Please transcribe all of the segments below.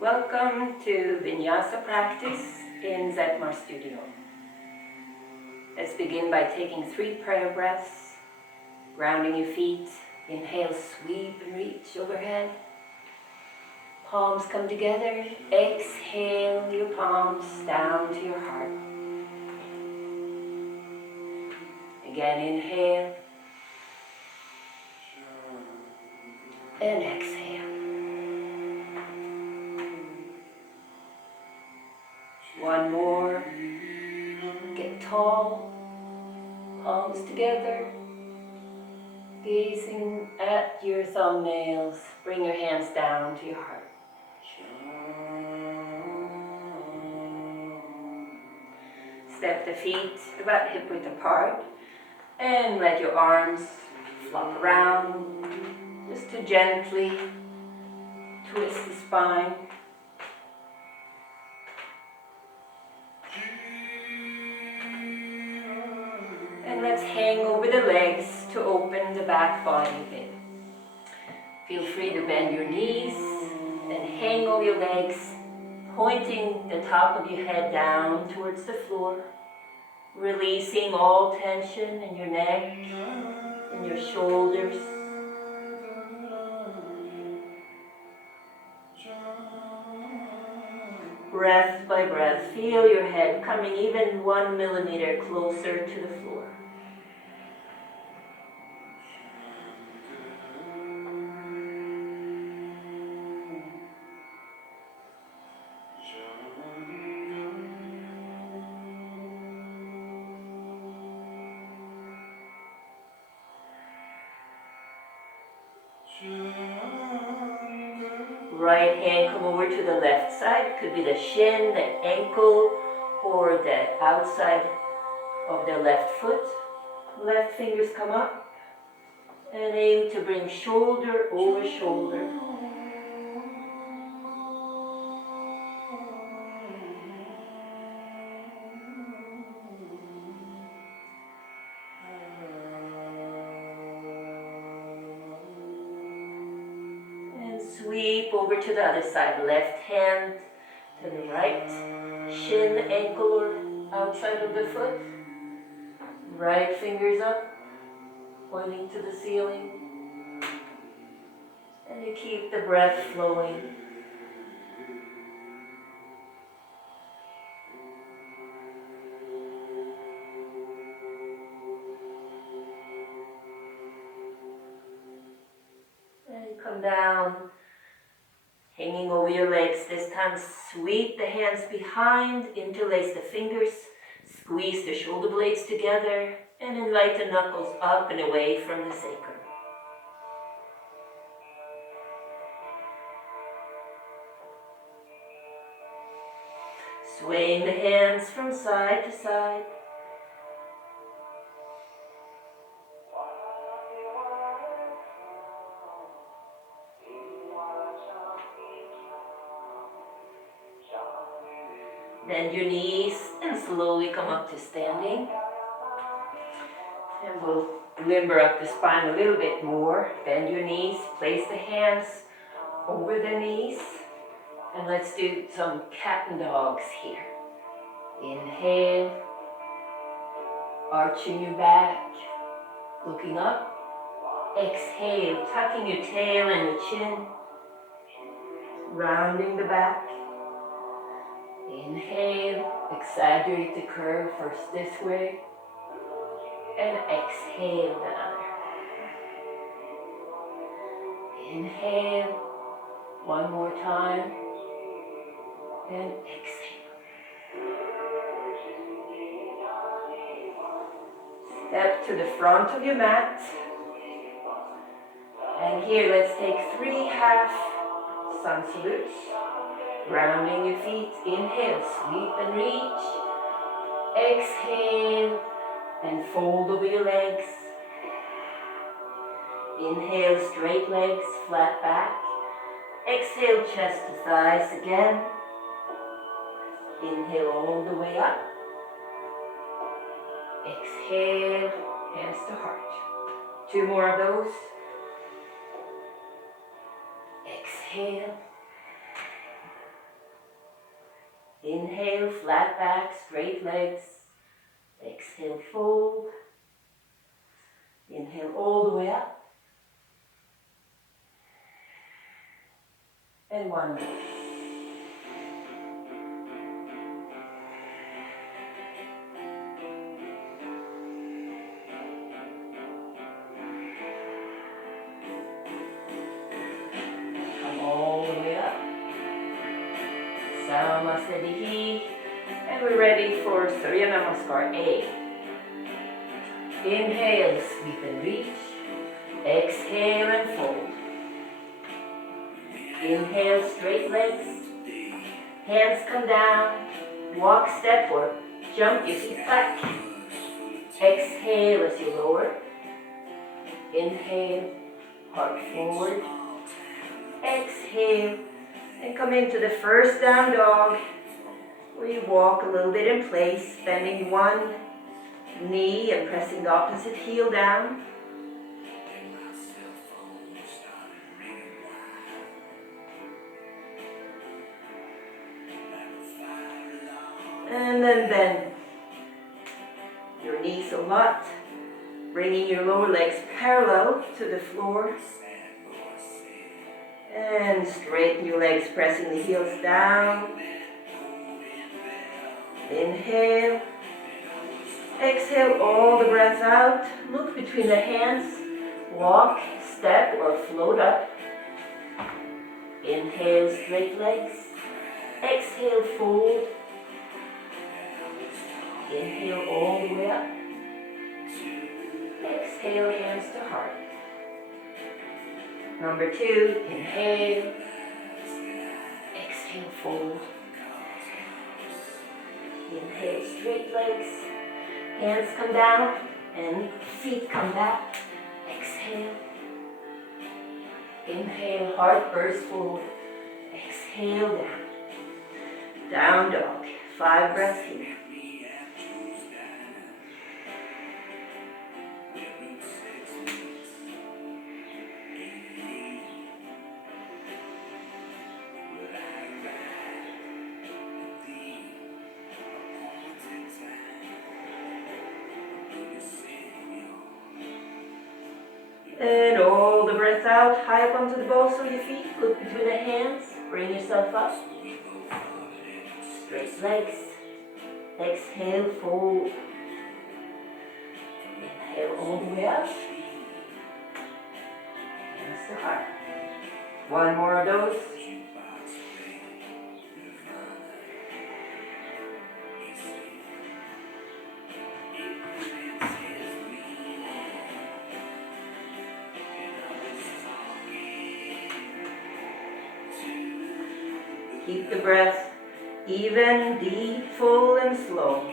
Welcome to Vinyasa practice in Zettmar Studio. Let's begin by taking 3 prayer breaths, grounding your feet. Inhale, sweep and reach overhead. Palms come together. Exhale your palms down to your heart. Again, inhale and exhale. One more. Get tall, palms together, gazing at your thumbnails. Bring your hands down to your heart. Step the feet about hip width apart and let your arms flop around just to gently twist the spine. And let's hang over the legs to open the back body a bit. Feel free to bend your knees and hang over your legs, pointing the top of your head down towards the floor, releasing all tension in your neck and your shoulders. Breath by breath, feel your head coming even 1 millimeter closer to the floor. Right hand come over to the left side. Could be the shin, the ankle, or the outside of the left foot. Left fingers come up and aim to bring shoulder over shoulder. Sweep over to the other side. Left hand to the right. Shin, ankle, or outside of the foot. Right fingers up, pointing to the ceiling. And you keep the breath flowing. And come down. Hanging over your legs, this time sweep the hands behind, interlace the fingers, squeeze the shoulder blades together, and invite the knuckles up and away from the sacrum. Swaying the hands from side to side. Bend your knees and slowly come up to standing. And we'll limber up the spine a little bit more. Bend your knees, place the hands over the knees. And let's do some cat and dogs here. Inhale, arching your back, looking up. Exhale, tucking your tail and your chin, rounding the back. Inhale, exaggerate the curve first this way, and exhale the other. Inhale, one more time, and exhale. Step to the front of your mat, and here let's take 3 half sun salutes. Grounding your feet, inhale, sweep and reach. Exhale, and fold over your legs. Inhale, straight legs, flat back. Exhale, chest to thighs again. Inhale all the way up. Exhale, hands to heart. 2 more of those. Exhale. Inhale, flat back, straight legs. Exhale, fold. Inhale all the way up. And one more. Come all the way up. Samasthiti. And we're ready for Surya Namaskar A. Inhale, sweep and reach. Exhale and fold. Inhale, straight legs. Hands come down. Walk, step, or jump your feet back. Exhale as you lower. Inhale, heart forward. Exhale, and come into the first down dog, where you walk a little bit in place, bending one knee and pressing the opposite heel down. And then bend your knees a lot, bringing your lower legs parallel to the floor. And straighten your legs, pressing the heels down. Inhale. Exhale all the breath out. Look between the hands. Walk, step, or float up. Inhale, straight legs. Exhale, fold. Inhale all the way up. Exhale, hands to heart. Number 2, inhale. Exhale, fold. Inhale, straight legs. Hands come down and feet come back. Exhale. Inhale, heart bursts forward. Exhale, down. Down dog. 5 breaths here. And all the breath out, high up onto the balls of your feet. Look between the hands. Bring yourself up. Straight legs. Exhale, fold. Inhale all the way up. Hands to heart. One more of those. Keep the breath even, deep, full, and slow.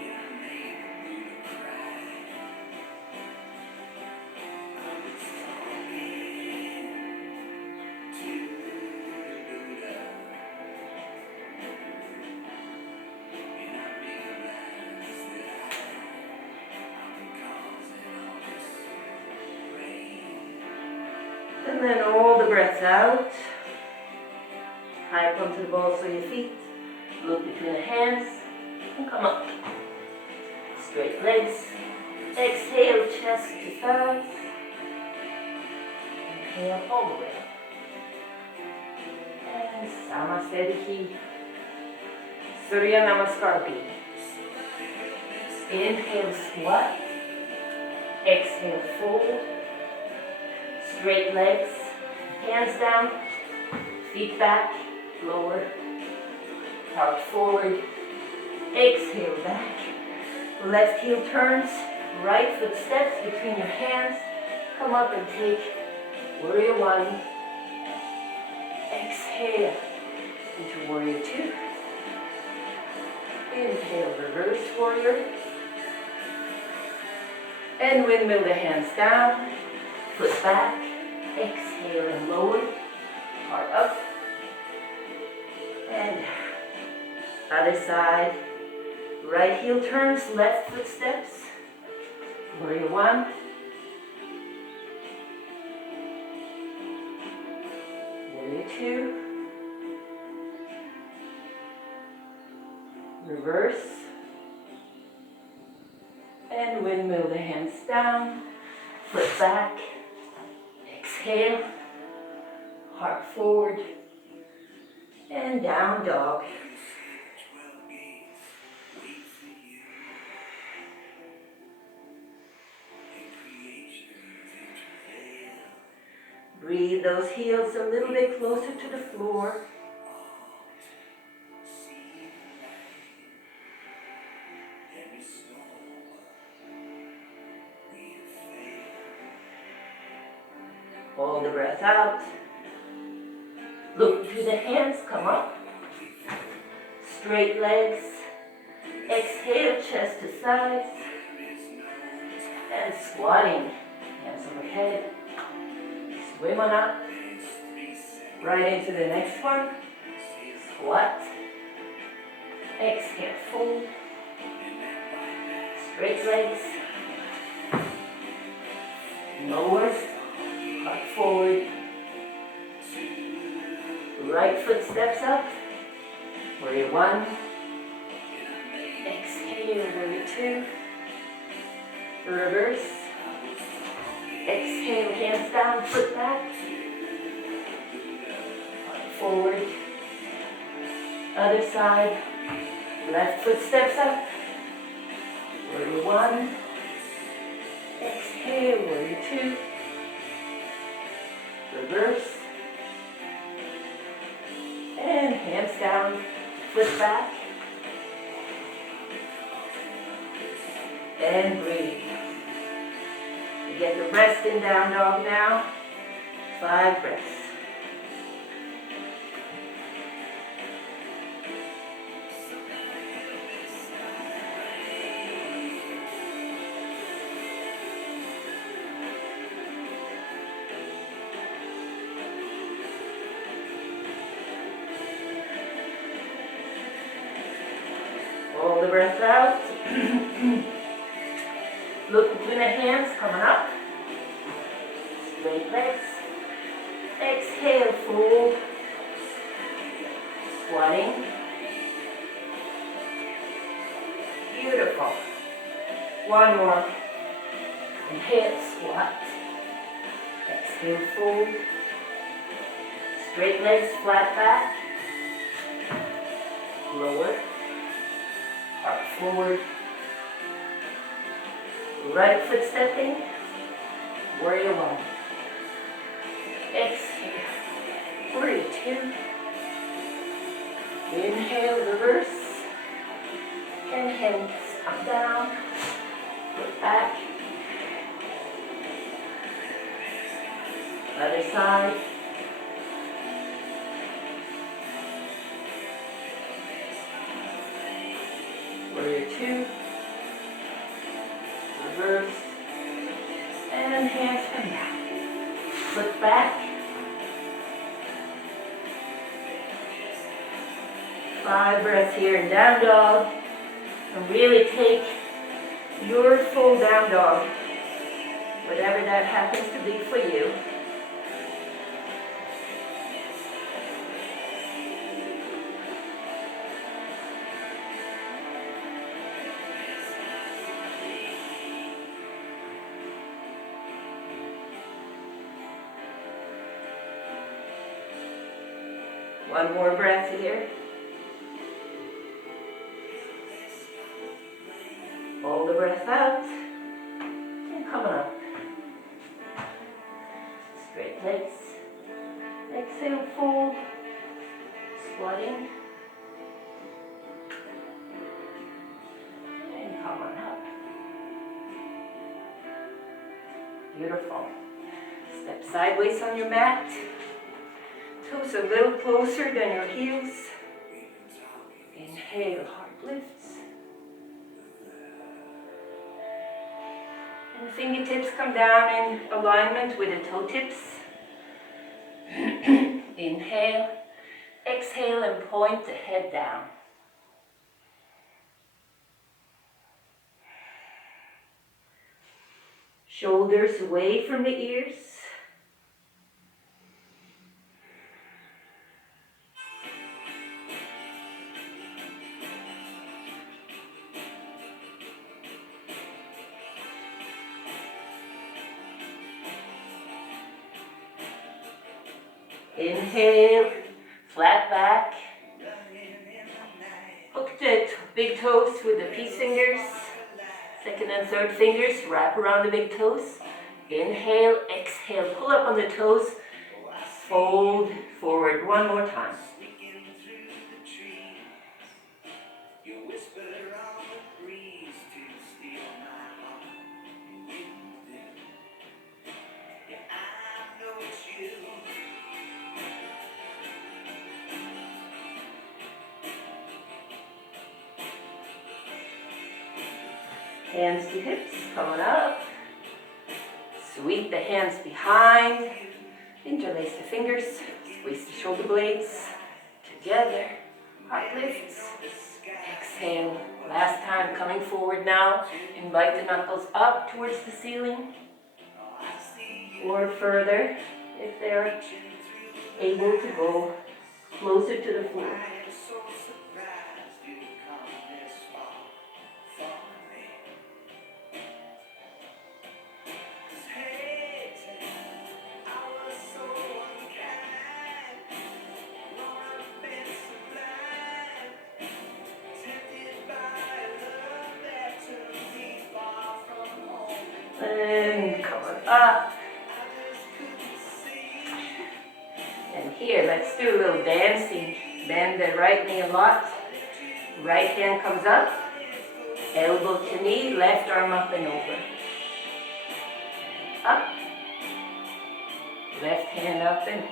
And then all the breath out. High up onto the balls of your feet. Look between the hands and come up. Straight legs. Exhale, chest to thighs. Inhale all the way up. And Samasthiti. Surya Namaskar B. Inhale, squat. Exhale, fold. Straight legs. Hands down. Feet back. Lower, heart forward, exhale back, left heel turns, right foot steps between your hands, come up and take warrior 1, exhale into warrior 2, inhale, reverse warrior, and windmill the hands down, foot back, exhale and lower, heart up, and other side, right heel turns, left foot steps, warrior 1, warrior 2, Reverse. And windmill the hands down. Flip back. Exhale. Heart forward. And down dog. Breathe those heels a little bit closer to the floor. Hold the breath out. Look to the hands, come up. Straight legs. Exhale, chest to sides. And squatting. Hands overhead. Swim on up. Right into the next one. Squat. Exhale, fold. Straight legs. Lower. Heart forward. Right foot steps up. Warrior one. Exhale, warrior two. Reverse. Exhale, hands down, foot back. Heart forward. Other side. Left foot steps up. Warrior one. Exhale, warrior two. Reverse. And hands down, foot back. And breathe. You get the rest in down dog now. 5 breaths. Hold the breath out. Look between the hands, coming up. Straight legs. Exhale, fold. Squatting. Beautiful. One more. Inhale, squat. Exhale, fold. Straight legs, flat back. Lower. Heart forward. Right foot stepping. Warrior one. Exhale. Warrior two. Inhale, reverse. And hands come down. Foot back. Other side. Warrior two. Reverse. And hands come down. Foot back. 5 breaths here in down dog. And really take your full down dog, whatever that happens to be for you. One more breath here. Hold the breath out. And coming up. Straight legs. Exhale, fold. Squatting. And come on up. Beautiful. Step sideways on your mat. Toes a little closer than your heels. Inhale, heart lifts. And fingertips come down in alignment with the toe tips. Inhale, exhale, and point the head down. Shoulders away from the ears. Inhale, flat back. Hook the big toes with the peace fingers. Second and third fingers, wrap around the big toes. Inhale, exhale, pull up on the toes. Fold forward one more time. Hands to hips, coming up. Sweep the hands behind. Interlace the fingers. Squeeze the shoulder blades together. Heart lifts. Exhale. Last time, coming forward now. Invite the knuckles up towards the ceiling. Or further, if they're able to go closer to the floor. And coming up. And here, let's do a little dancing. Bend the right knee a lot. Right hand comes up. Elbow to knee, left arm up and over. Up. Left hand up and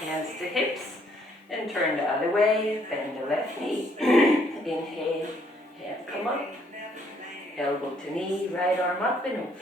hands to hips, and turn the other way, bend the left knee, inhale, hand come up, elbow to knee, right arm up and over.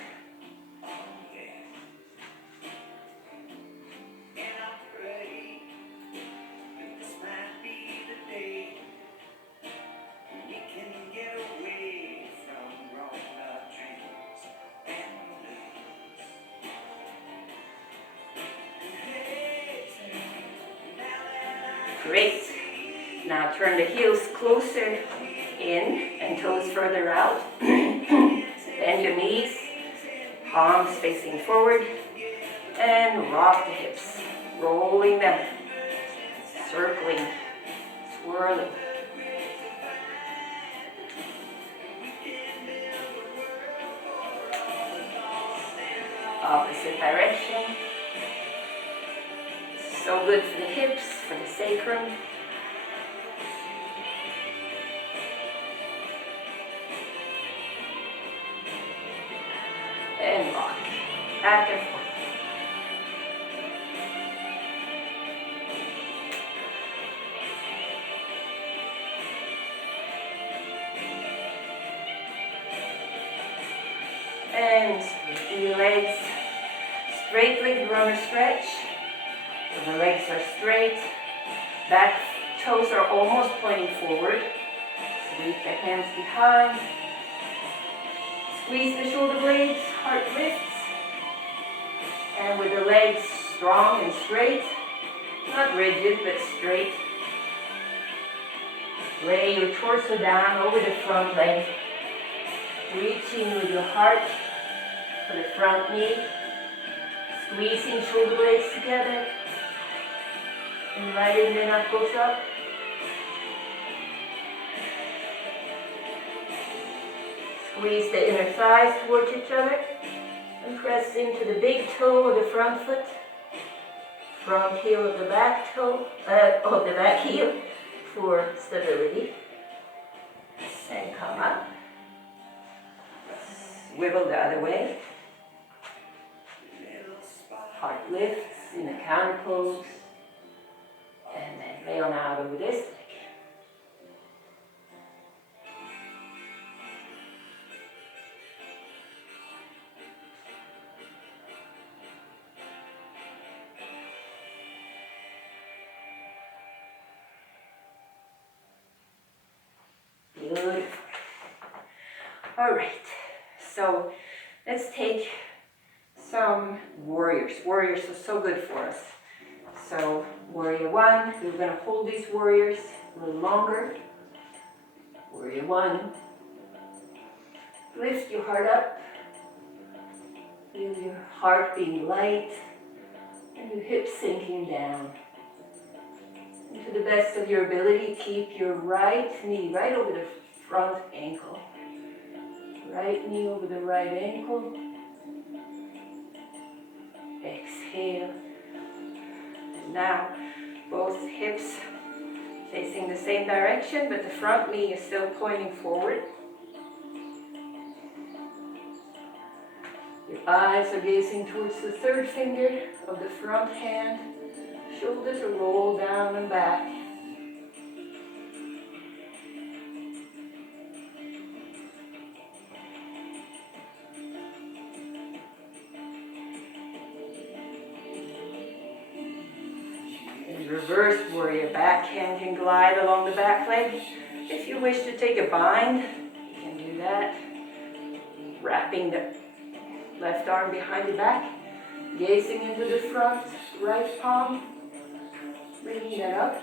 Great. Now turn the heels closer in and toes further out. Bend your knees, palms facing forward, and rock the hips, rolling them, circling, swirling. Opposite direction. So good for the hips, for the sacrum. And rock, back and forth. And straighten your legs. Straight-legged runner stretch. So the legs are straight. Back toes are almost pointing forward. Sweep the hands behind. Squeeze the shoulder blades, heart lifts. And with the legs strong and straight, not rigid but straight, lay your torso down over the front leg. Reaching with your heart for the front knee. Squeezing shoulder blades together. Inviting the knuckles up. Squeeze the inner thighs towards each other and press into the big toe of the front foot, front heel of the back toe, of the back heel for stability. And come up. Swivel the other way. Heart lifts in the counter pose. And then lay on out over this leg. Beautiful. All right, so So let's take some warriors. Warriors are so good for us. So warrior one, we're going to hold these warriors a little longer. Warrior one. Lift your heart up. Feel your heart being light and your hips sinking down. And to the best of your ability, keep your right knee right over the front ankle. Right knee over the right ankle. Exhale. And now both hips facing the same direction, but the front knee is still pointing forward. Your eyes are gazing towards the third finger of the front hand. Shoulders are rolled down and back. In reverse warrior, back hand can glide along the back leg. If you wish to take a bind, you can do that. Wrapping the left arm behind the back, gazing into the front right palm, bringing that up.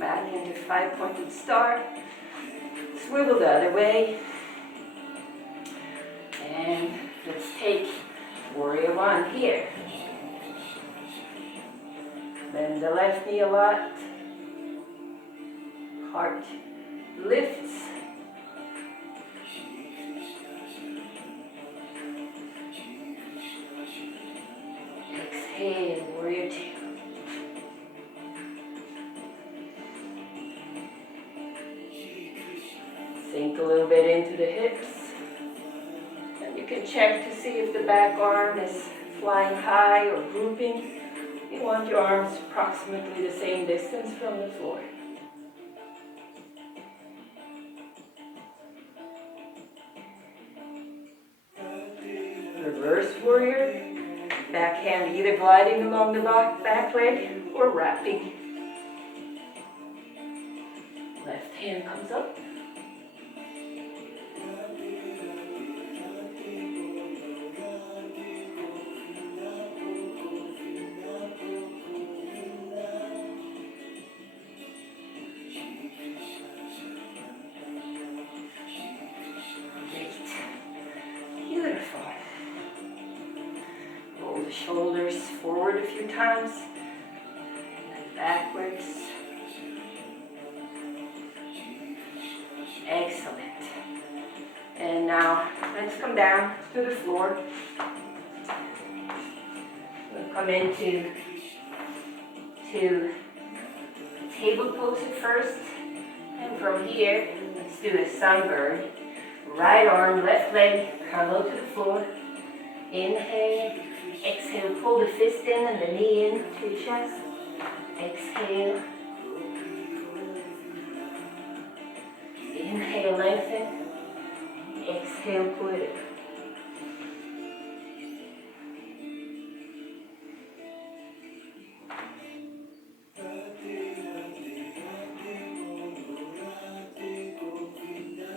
Back into five-pointed star. Swivel the other way. And let's take warrior one here. Bend the left knee a lot. Heart lifts. Exhale, warrior two. Sink a little bit into the hips. And you can check to see if the back arm is flying high or drooping. You want your arms approximately the same distance from the floor. Reverse warrior. Back hand either gliding along the back leg or wrapping. Left hand comes up. Beautiful. Roll the shoulders forward a few times, and backwards. Excellent. And now let's come down to the floor. We'll come into table pose at first, and from here, let's do a sunbird. Right arm, left leg, parallel to the floor. Inhale, exhale, pull the fist in and the knee in to your chest. Exhale. Inhale, lengthen. Exhale, pull it in.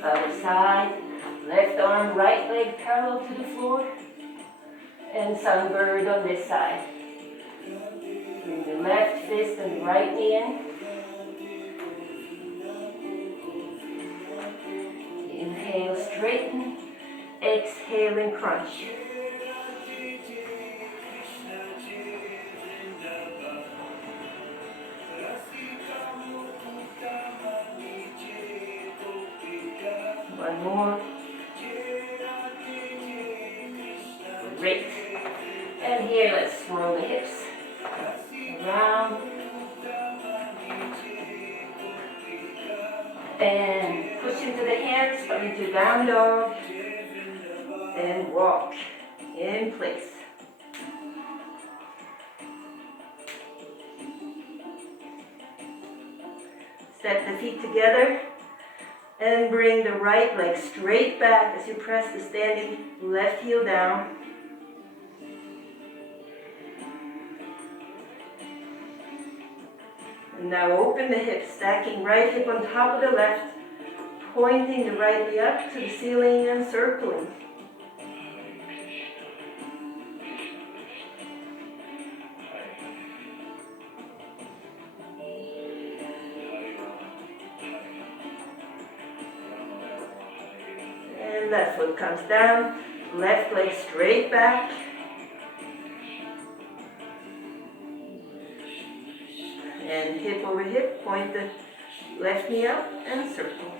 Other side, left arm, right leg parallel to the floor, and sunbird on this side. Bring the left fist and the right knee in. Inhale, straighten. Exhale and crunch. One more. Great. And here, let's swirl the hips around. And push into the hands, come into down dog. And walk in place. Step the feet together. And bring the right leg straight back as you press the standing left heel down. And now open the hips, stacking right hip on top of the left, pointing the right knee up to the ceiling and circling. And left foot comes down, left leg straight back. And hip over hip, point the left knee up and circle.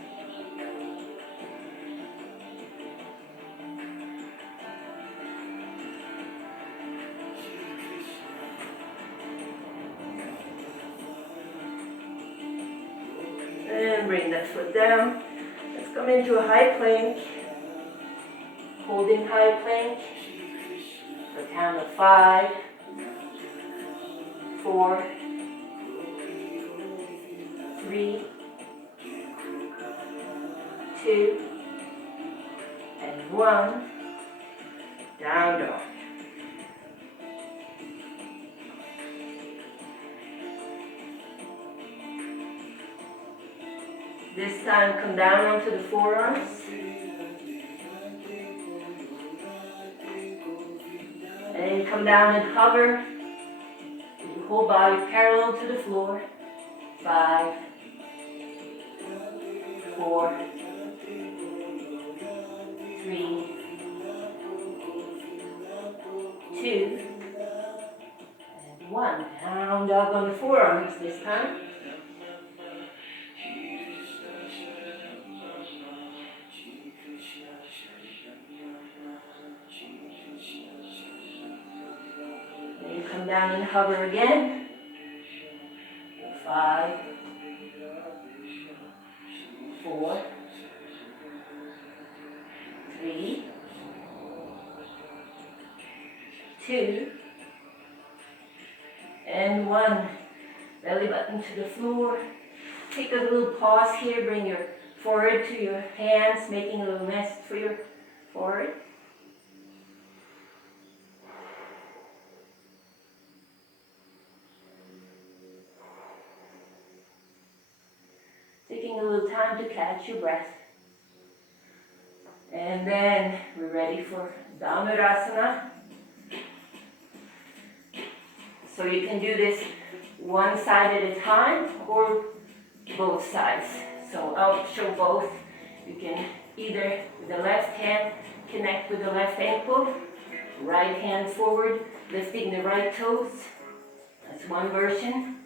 And bring that foot down. Let's come into a high plank. Holding high plank. For a count of 5, 4, 3, 2, and 1. Down dog. This time come down onto the forearms. And come down and hover. Your whole body parallel to the floor. 5, 4, 3, 2, and 1. Down dog on the forearms this time. And you come down and hover again. 5, 4, 3, 2, and 1. Belly button to the floor. Take a little pause here. Bring your forehead to your hands, making a little nest for your forehead. Taking a little time to catch your breath. And then we're ready for Dhanurasana. So you can do this one side at a time or both sides. So I'll show both. You can either with the left hand connect with the left ankle, right hand forward, lifting the right toes. That's one version.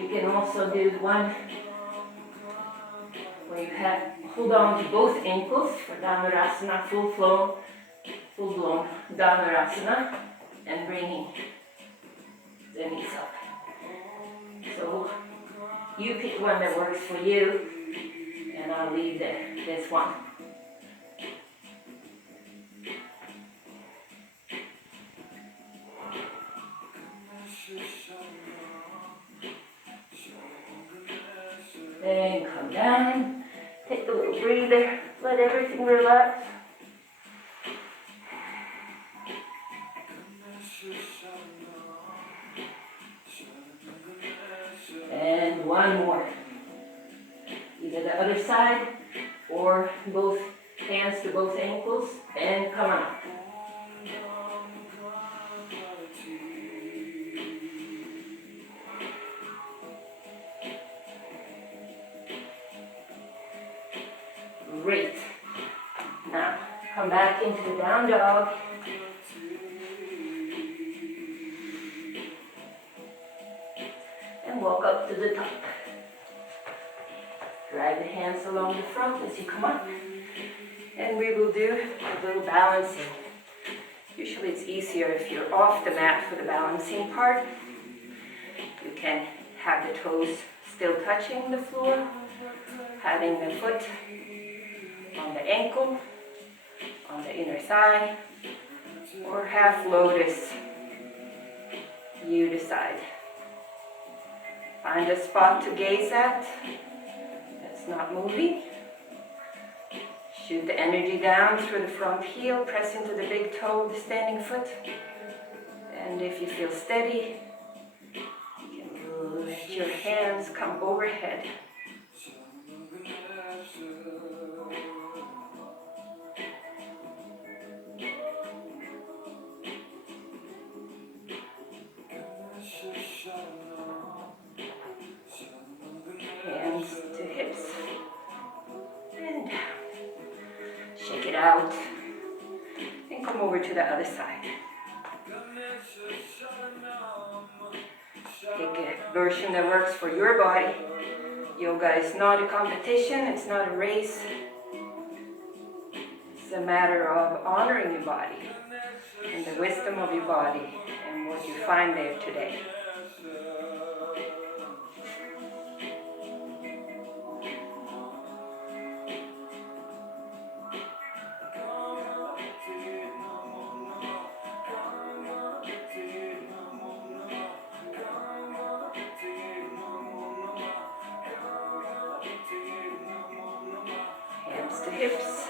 You can also do one where you hold on to both ankles for Dhanurasana, full-blown Dhanurasana, and bringing the knees up. So you pick one that works for you, and I'll leave this one. Then come down, take a little breather, let everything relax. And one more. Either the other side or both hands to both ankles, and come on up. Great. Now, come back into the down dog. And walk up to the top. Drag the hands along the front as you come up. And we will do a little balancing. Usually it's easier if you're off the mat for the balancing part. You can have the toes still touching the floor, having the foot on the ankle, on the inner thigh, or half lotus, you decide. Find a spot to gaze at that's not moving. Shoot the energy down through the front heel, press into the big toe of the standing foot. And if you feel steady, you can let your hands come overhead. Hands to hips and down. Shake it out and come over to the other side. Pick a version that works for your body. Yoga is not a competition, it's not a race. It's a matter of honoring your body and the wisdom of your body and what you find there today. Hands to hips.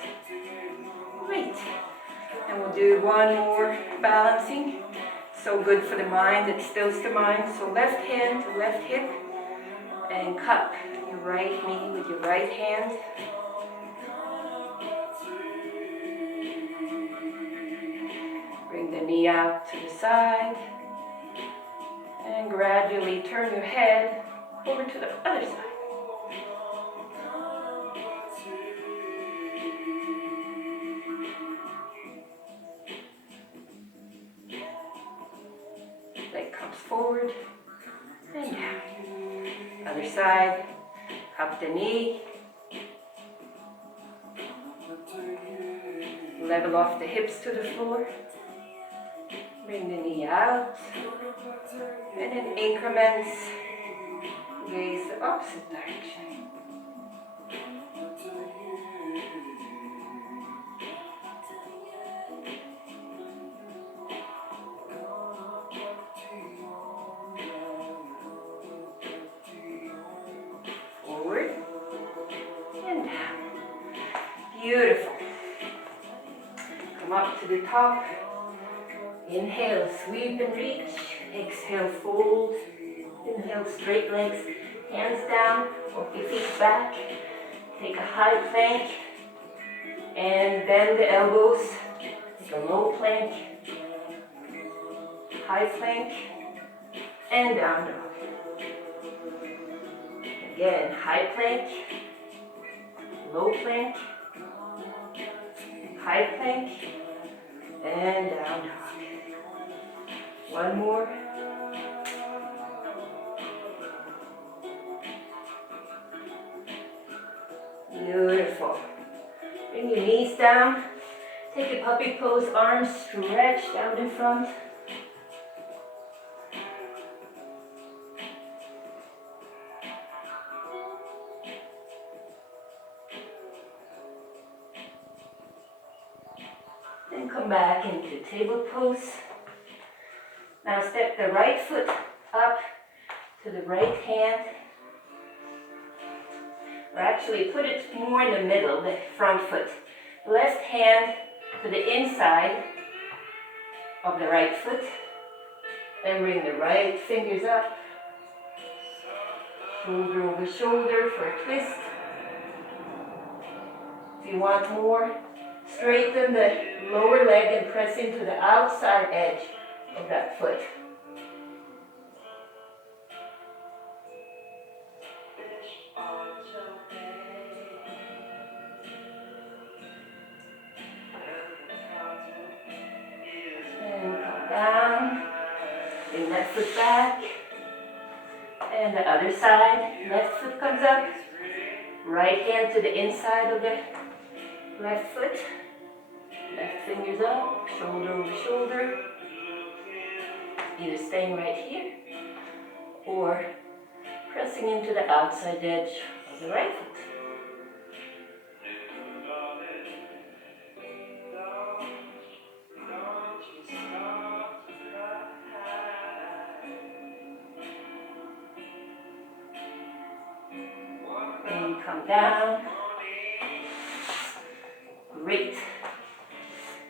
Great. And we'll do one more balancing. So good for the mind, it stills the mind. So left hand to left hip and cup your right knee with your right hand. Bring the knee out to the side and gradually turn your head over to the other side. Leg comes forward and down. Other side, cup the knee. Level off the hips to the floor. Bring the knee out. And in increments, gaze the opposite direction. Forward and down. Beautiful. Come up to the top. Inhale, sweep and reach. Exhale, fold. Inhale, straight legs, hands down, walk your feet back. Take a high plank and bend the elbows. Take a low plank, high plank, and down dog. Again, high plank, low plank, high plank, and down dog. One more. Beautiful. Bring your knees down. Take a puppy pose, arms stretched out in front. Then come back into table pose. Now step the right foot up to the right hand. Or actually put it more in the middle, the front foot. Left hand to the inside of the right foot. Then bring the right fingers up. Shoulder over shoulder for a twist. If you want more, straighten the lower leg and press into the outside edge of that foot. Down, bring left foot back, and the other side, left foot comes up, right hand to the inside of the left foot, left fingers up, shoulder over shoulder, either staying right here, or pressing into the outside edge of the right foot. Come down, Great.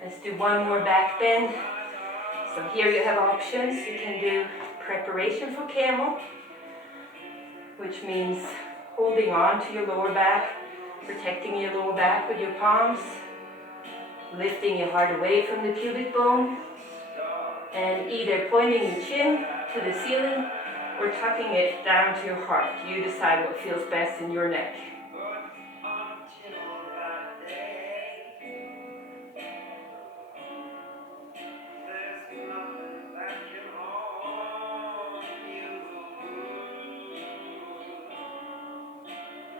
Let's do one more back bend. So here you have options. You can do preparation for camel, which means holding on to your lower back, protecting your lower back with your palms, lifting your heart away from the pubic bone, and either pointing your chin to the ceiling or tucking it down to your heart. You decide what feels best in your neck.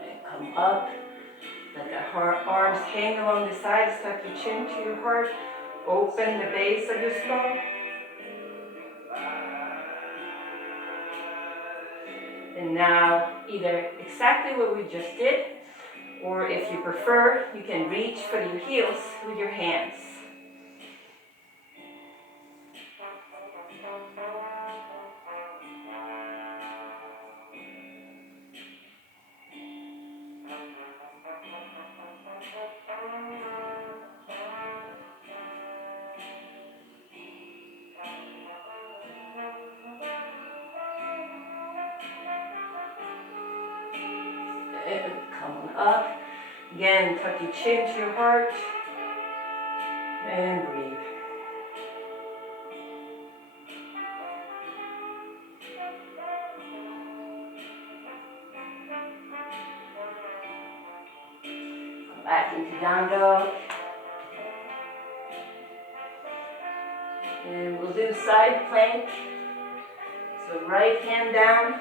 And come up. Let the arms hang along the sides, tuck your chin to your heart, open the base of your skull. And now, either exactly what we just did, or if you prefer, you can reach for your heels with your hands. And come on up. Again, tuck your chin to your heart. And breathe. Come back into down dog. And we'll do side plank. So right hand down.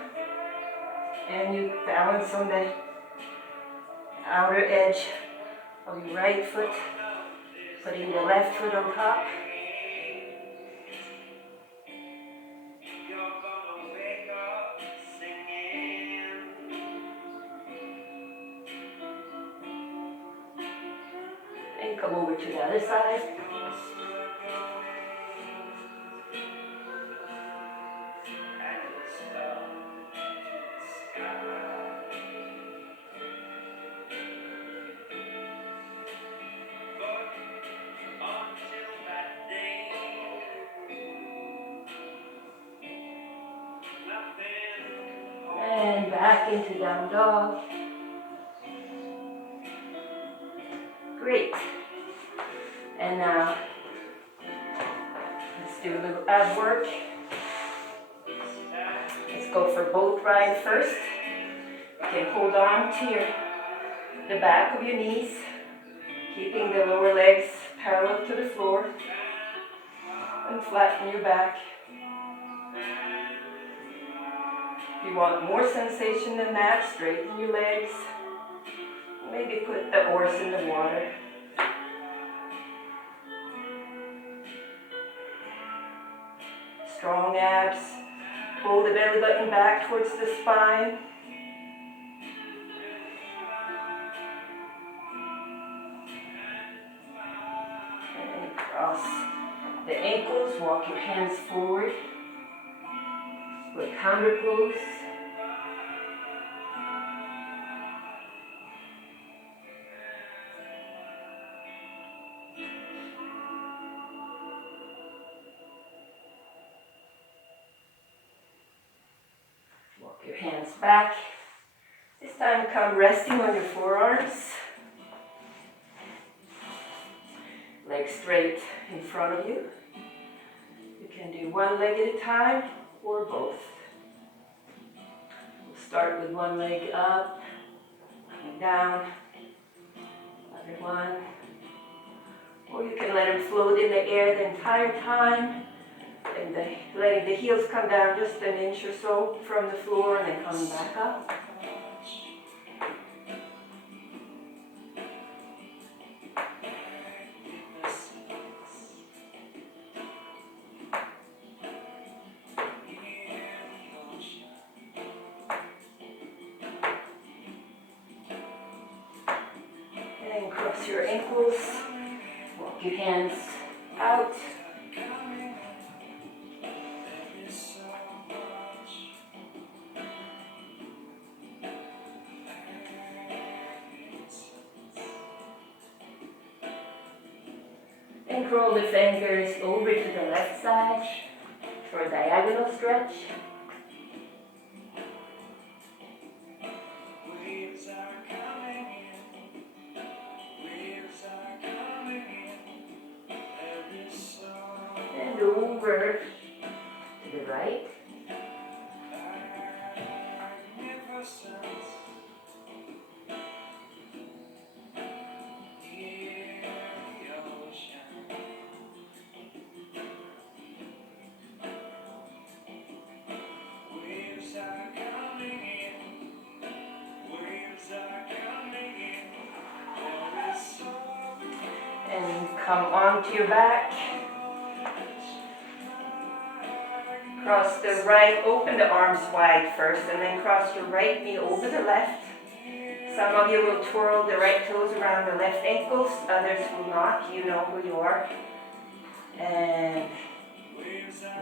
And you balance on the outer edge of your right foot, putting the left foot on top. And come over to the other side. And back into down dog. Great. And now, let's do a little ab work. Let's go for boat ride first. You can hold on to the back of your knees, keeping the lower legs parallel to the floor, and flatten your back. If you want more sensation than that, straighten your legs. Maybe put the oars in the water. Strong abs. Pull the belly button back towards the spine. And cross the ankles. Walk your hands forward. With counter pose. Walk your hands back. This time come resting on your forearms. Legs straight in front of you. You can do one leg at a time or both. We'll start with one leg up, coming down, other one. Or you can let them float in the air the entire time, and letting the heels come down just an inch or so from the floor and then coming back up. And cross your ankles, walk your hands out. Link roll the fingers over to the left side for a diagonal stretch. And over to the right. And come onto your back. Cross the right, open the arms wide first, and then cross your right knee over the left. Some of you will twirl the right toes around the left ankles, others will not. You know who you are. And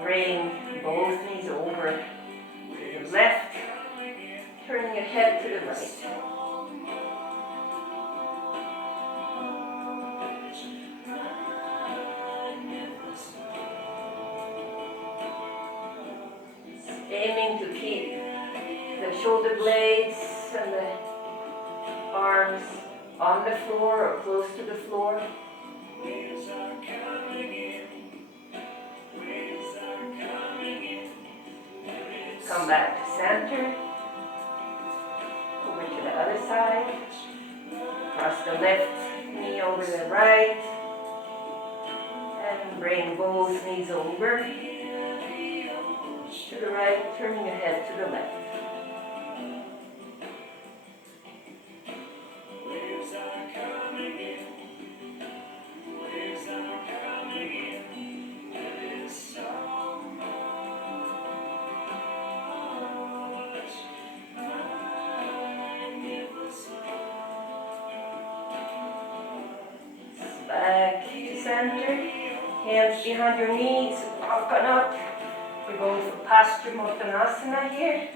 bring both knees over to the left, turning your head to the right. Aiming to keep the shoulder blades and the arms on the floor or close to the floor. Come back to center. Over to the other side. Cross the left knee over the right. And bring both knees over to the right, turning your head to the left. Back to center, hands behind your knees, walk on up. We're going for Paschimottanasana here.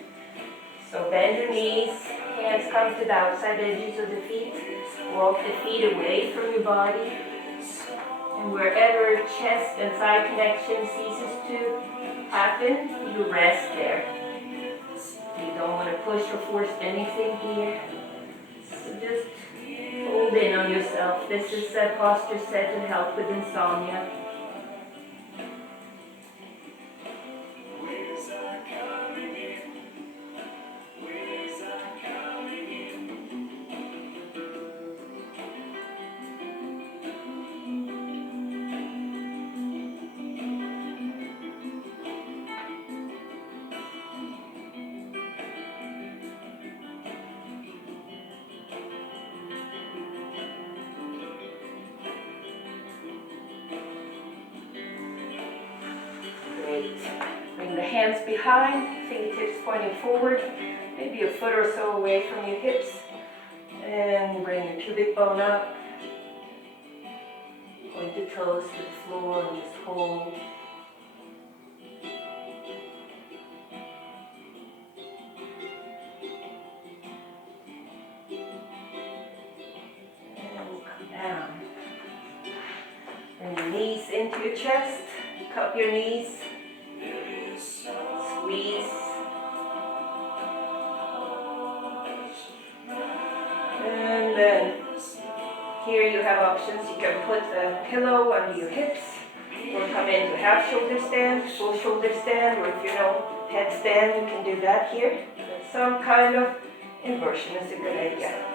So bend your knees, hands come to the outside edges of the feet. Walk the feet away from your body. And wherever chest and thigh connection ceases to happen, you rest there. You don't want to push or force anything here. So just hold in on yourself. This is a posture set to help with insomnia. Bring the hands behind, fingertips pointing forward, maybe a foot or so away from your hips. And bring your pubic bone up. Point the toes to the floor and just hold. And we'll come down. Bring your knees into your chest. Cup your knees. Squeeze. And then here you have options. You can put a pillow under your hips or come into half shoulder stand, full shoulder stand, or if you know headstand, you can do that here. But some kind of inversion is a good idea.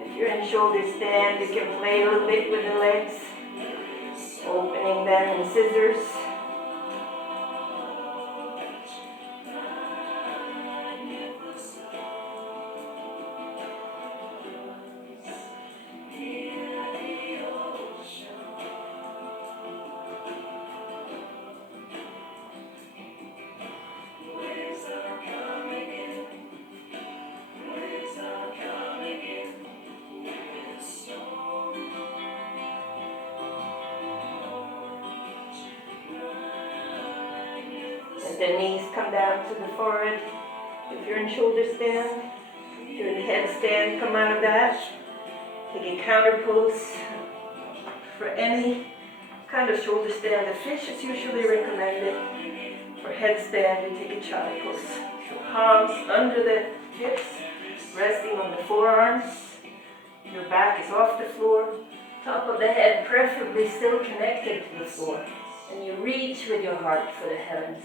If you're in shoulder stand, you can play a little bit with the legs, opening them in scissors. the knees come down to the forehead. If you're in shoulder stand, if you're in headstand, come out of that. Taking counter pose. For any kind of shoulder stand, the fish is usually recommended. For headstand, you take a child pose. So palms under the hips, resting on the forearms. Your back is off the floor. Top of the head preferably still connected to the floor. And you reach with your heart for the heavens.